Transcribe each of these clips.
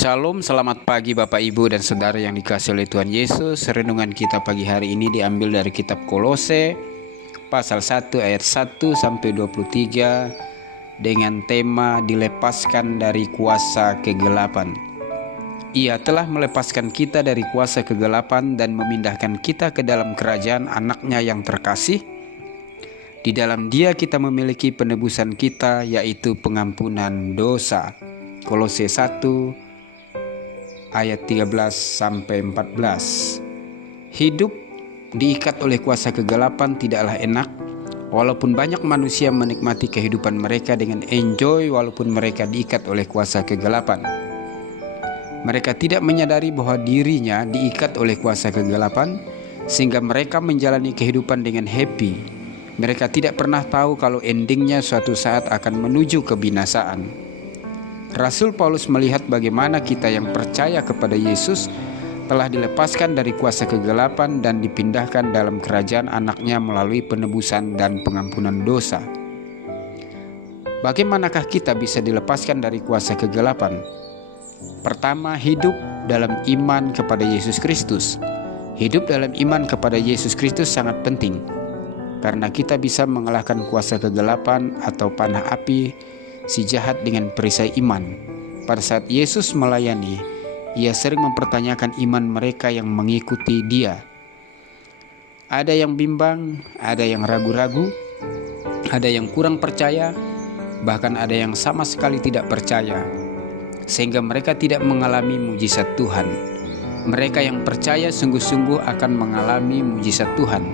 Shalom, selamat pagi Bapak Ibu dan Saudara yang dikasihi oleh Tuhan Yesus. Renungan kita pagi hari ini diambil dari kitab Kolose pasal 1 ayat 1 sampai 23 dengan tema dilepaskan dari kuasa kegelapan. Ia telah melepaskan kita dari kuasa kegelapan dan memindahkan kita ke dalam kerajaan Anaknya yang terkasih. Di dalam Dia kita memiliki penebusan kita, yaitu pengampunan dosa. Kolose 1 ayat 13 sampai 14. Hidup diikat oleh kuasa kegelapan tidaklah enak, walaupun banyak manusia menikmati kehidupan mereka dengan enjoy walaupun mereka diikat oleh kuasa kegelapan. Mereka tidak menyadari bahwa dirinya diikat oleh kuasa kegelapan, sehingga mereka menjalani kehidupan dengan happy. Mereka tidak pernah tahu kalau endingnya suatu saat akan menuju kebinasaan. Rasul Paulus melihat bagaimana kita yang percaya kepada Yesus telah dilepaskan dari kuasa kegelapan dan dipindahkan dalam kerajaan Anaknya melalui penebusan dan pengampunan dosa. Bagaimanakah kita bisa dilepaskan dari kuasa kegelapan? Pertama, hidup dalam iman kepada Yesus Kristus. Hidup dalam iman kepada Yesus Kristus sangat penting, karena kita bisa mengalahkan kuasa kegelapan atau panah api si jahat dengan perisai iman. Pada saat Yesus melayani, Ia sering mempertanyakan iman mereka yang mengikuti Dia. Ada yang bimbang, ada yang ragu-ragu, ada yang kurang percaya, bahkan ada yang sama sekali tidak percaya, sehingga mereka tidak mengalami mujizat Tuhan. Mereka yang percaya sungguh-sungguh akan mengalami mujizat Tuhan.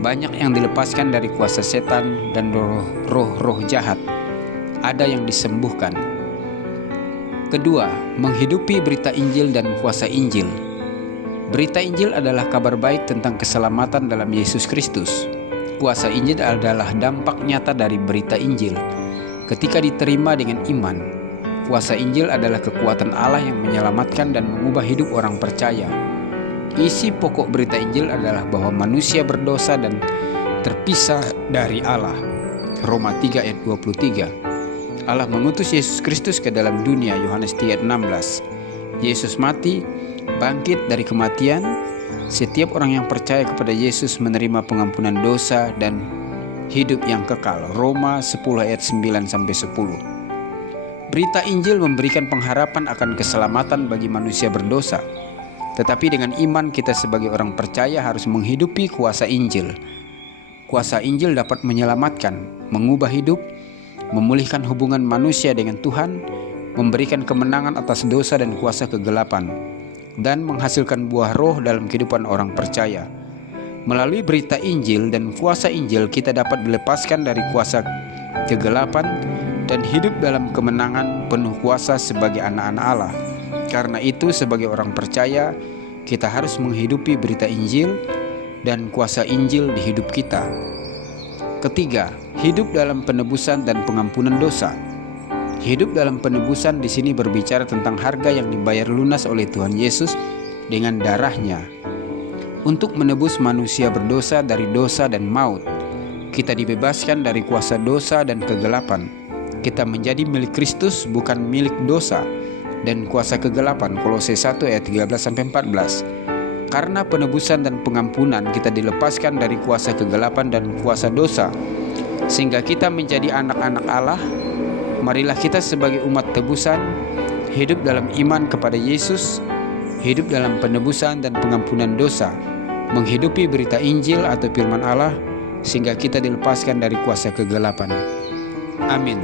Banyak yang dilepaskan dari kuasa setan dan roh-roh jahat. Ada yang disembuhkan. Kedua, menghidupi berita Injil dan kuasa Injil. Berita Injil adalah kabar baik tentang keselamatan dalam Yesus Kristus. Kuasa Injil adalah dampak nyata dari berita Injil. Ketika diterima dengan iman, kuasa Injil adalah kekuatan Allah yang menyelamatkan dan mengubah hidup orang percaya. Isi pokok berita Injil adalah bahwa manusia berdosa dan terpisah dari Allah. Roma 3 ayat 23. Allah mengutus Yesus Kristus ke dalam dunia, Yohanes 3 ayat 16. Yesus mati, bangkit dari kematian. Setiap orang yang percaya kepada Yesus menerima pengampunan dosa dan hidup yang kekal. Roma 10 ayat 9 sampai 10. Berita Injil memberikan pengharapan akan keselamatan bagi manusia berdosa. Tetapi dengan iman kita sebagai orang percaya harus menghidupi kuasa Injil. Kuasa Injil dapat menyelamatkan, mengubah hidup, memulihkan hubungan manusia dengan Tuhan, memberikan kemenangan atas dosa dan kuasa kegelapan, dan menghasilkan buah roh dalam kehidupan orang percaya. Melalui berita Injil dan kuasa Injil, kita dapat dilepaskan dari kuasa kegelapan dan hidup dalam kemenangan penuh kuasa sebagai anak-anak Allah. Karena itu, sebagai orang percaya, kita harus menghidupi berita Injil dan kuasa Injil di hidup kita. Ketiga, hidup dalam penebusan dan pengampunan dosa. Hidup dalam penebusan di sini berbicara tentang harga yang dibayar lunas oleh Tuhan Yesus dengan darah-Nya untuk menebus manusia berdosa dari dosa dan maut. Kita dibebaskan dari kuasa dosa dan kegelapan. Kita menjadi milik Kristus, bukan milik dosa dan kuasa kegelapan. Kolose 1 ayat 13 sampai 14. Karena penebusan dan pengampunan, kita dilepaskan dari kuasa kegelapan dan kuasa dosa, sehingga kita menjadi anak-anak Allah. Marilah kita sebagai umat tebusan hidup dalam iman kepada Yesus, hidup dalam penebusan dan pengampunan dosa, menghidupi berita Injil atau firman Allah, sehingga kita dilepaskan dari kuasa kegelapan. Amin.